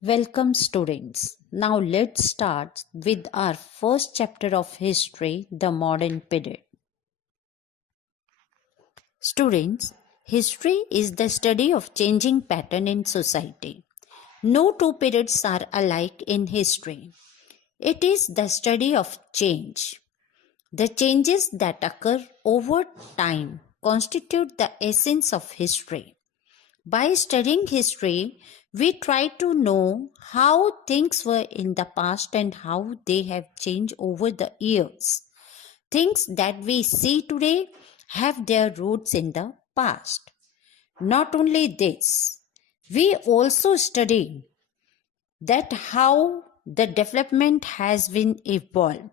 Welcome, students. Now let's start with our first chapter of history, the modern period. Students, history is the study of changing pattern in society. No two periods are alike in history. It is the study of change. The changes that occur over time constitute the essence of history. By studying history, we try to know how things were in the past and how they have changed over the years. Things that we see today have their roots in the past. Not only this, we also study that how the development has been evolved.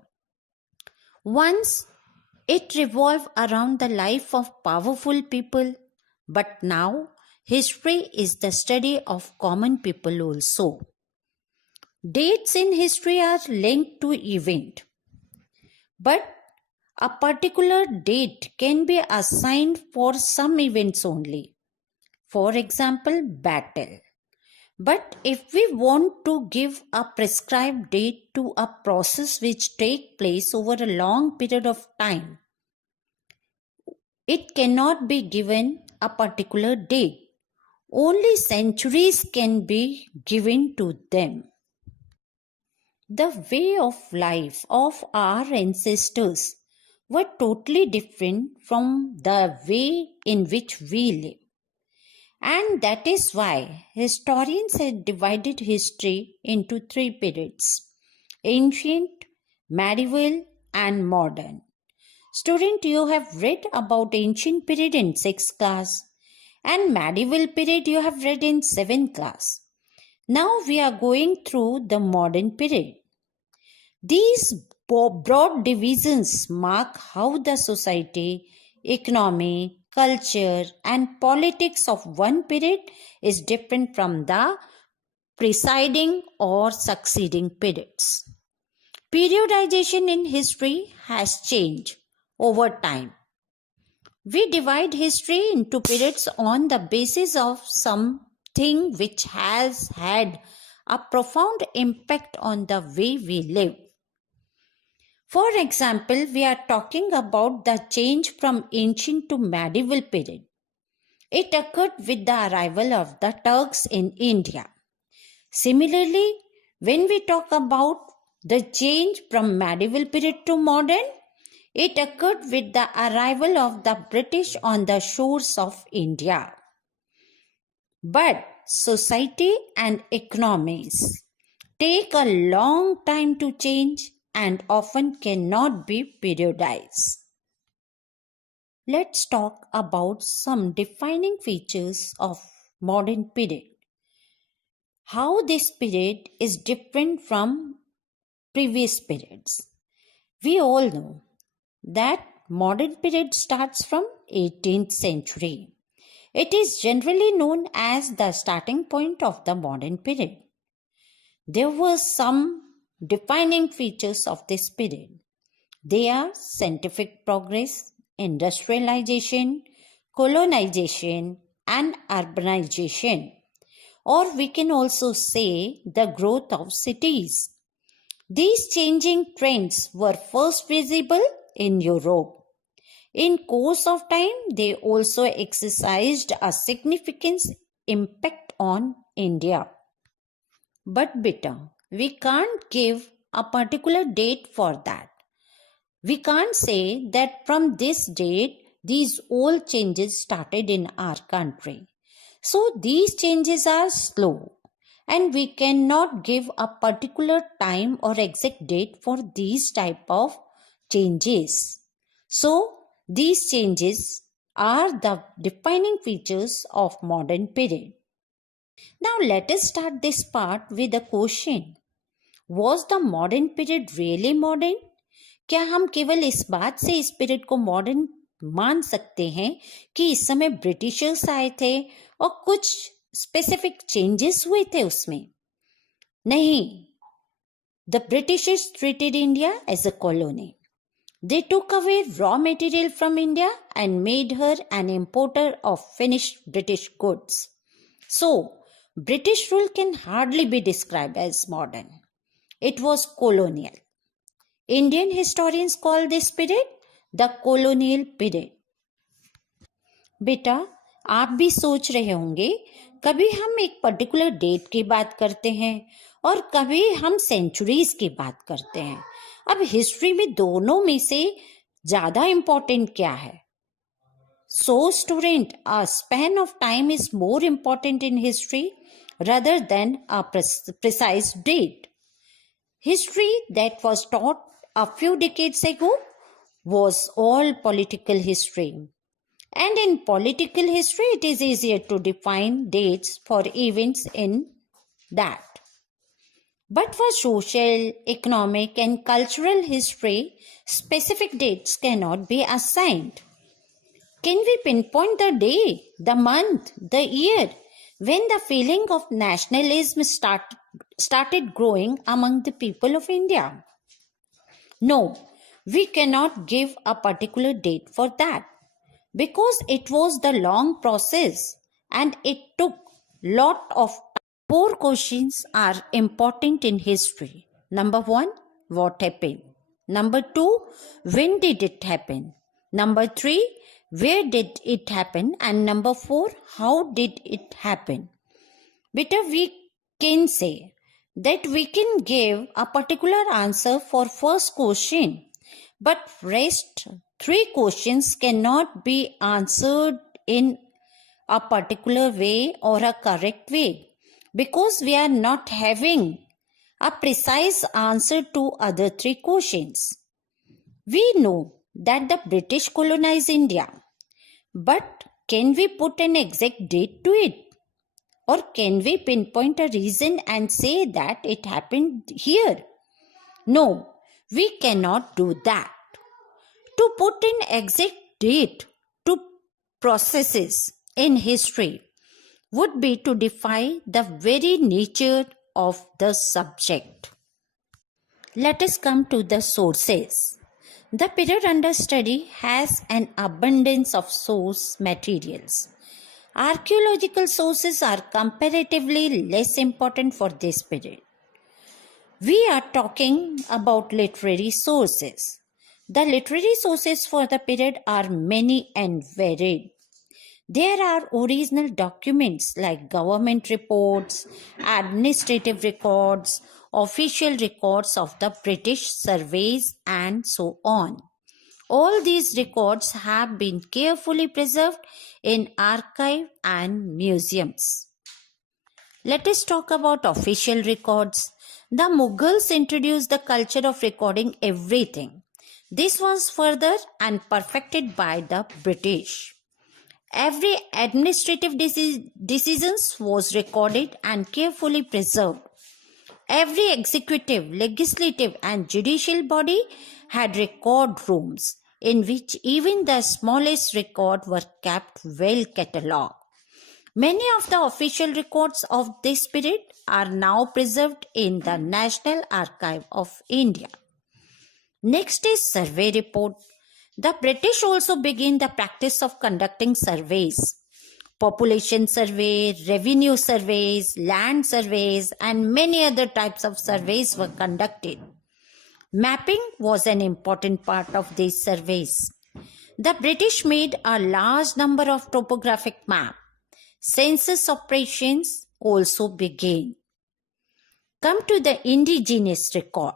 Once it revolved around the life of powerful people, but now history is the study of common people also. Dates in history are linked to event, but a particular date can be assigned for some events only. For example, battle. But if we want to give a prescribed date to a process which take place over a long period of time, it cannot be given a particular date. Only centuries can be given to them. The way of life of our ancestors were totally different from the way in which we live. And that is why historians have divided history into three periods: ancient, medieval, and modern. Student, you have read about ancient period in 6th class and medieval period you have read in 7th class. Now we are going through the modern period. These broad divisions mark how the society, economy, culture, and politics of one period is different from the preceding or succeeding periods. Periodization in history has changed over time. We divide history into periods on the basis of something which has had a profound impact on the way we live. For example, we are talking about the change from ancient to medieval period. It occurred with the arrival of the Turks in India. Similarly, when we talk about the change from medieval period to modern, it occurred with the arrival of the British on the shores of India. But society and economies take a long time to change and often cannot be periodized. Let's talk about some defining features of modern period. How this period is different from previous periods. We all know that modern period starts from 18th century. It is generally known as the starting point of the modern period. There were some defining features of this period. They are scientific progress, industrialization, colonization, and urbanization. Or we can also say the growth of cities. These changing trends were first visible in Europe. In course of time, they also exercised a significant impact on India. But beta, we can't give a particular date for that. We can't say that from this date, these all changes started in our country. So these changes are slow and we cannot give a particular time or exact date for these type of changes. So these changes are the defining features of modern period. Now let us start this part with a question. Was the modern period really modern? क्या हम केवल इस बात से इस period को modern मान सकते हैं कि इस समय ब्रिटिशर्स आए थे और कुछ स्पेसिफिक चेंजेस हुए थे उसमें? नहीं. The Britishers treated India as a colony. They took away raw material from India and made her an importer of finished British goods. So, British rule can hardly be described as modern. It was colonial. Indian historians call this period the colonial period. बेटा, आप भी सोच रहे होंगे, कभी हम एक particular date की बात करते हैं और कभी हम सेंचुरीज की बात करते हैं. अब हिस्ट्री में दोनों में से ज्यादा इंपॉर्टेंट क्या है? So, student, a span of time is more important in history rather than a precise date. History that was taught a few decades ago was all political history. And in political history, it is easier to define dates for events in that. But for social, economic, and cultural history, specific dates cannot be assigned. Can we pinpoint the day, the month, the year when the feeling of nationalism started growing among the people of India? No, we cannot give a particular date for that because it was the long process and it took lot of time. Four questions are important in history. Number 1, what happened? Number 2, when did it happen? Number 3, where did it happen? And number 4, how did it happen? Better we can say that we can give a particular answer for first question, but rest 3 questions cannot be answered in a particular way or a correct way because we are not having a precise answer to other 3 questions. We know that the British colonized India, but can we put an exact date to it? Or can we pinpoint a reason and say that it happened here? No, we cannot do that. To put an exact date to processes in history would be to defy the very nature of the subject. Let us come to the sources. The period under study has an abundance of source materials. Archaeological sources are comparatively less important for this period. We are talking about literary sources. The literary sources for the period are many and varied. There are original documents like government reports, administrative records, official records of the British surveys, and so on. All these records have been carefully preserved in archives and museums. Let us talk about official records. The Mughals introduced the culture of recording everything. This was further and perfected by the British. Every administrative decisions was recorded and carefully preserved. Every executive, legislative, and judicial body had record rooms in which even the smallest records were kept well catalogued. Many of the official records of this period are now preserved in the National Archive of India. Next is survey report. The British also began the practice of conducting surveys. Population survey, revenue surveys, land surveys, and many other types of surveys were conducted. Mapping was an important part of these surveys. The British made a large number of topographic maps. Census operations also began. Come to the indigenous record.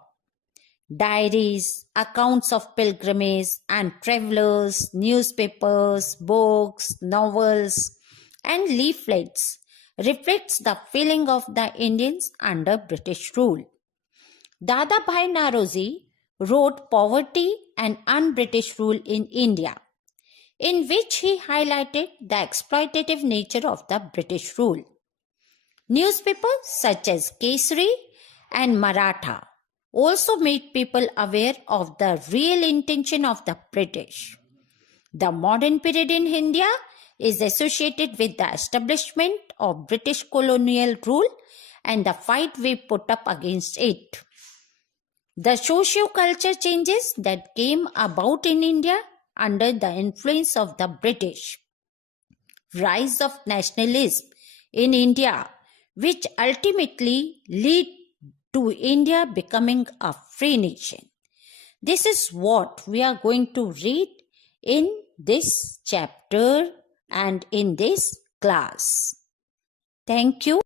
Diaries, accounts of pilgrimage and travelers, newspapers, books, novels, and leaflets reflects the feeling of the Indians under British rule. Dadabhai Naoroji wrote Poverty and Un-British Rule in India, in which he highlighted the exploitative nature of the British rule. Newspapers such as Kesari and Maratha also made people aware of the real intention of the British. The modern period in India is associated with the establishment of British colonial rule and the fight we put up against it. The socio-culture changes that came about in India under the influence of the British. Rise of nationalism in India which ultimately lead to India becoming a free nation. This is what we are going to read in this chapter and in this class. Thank you.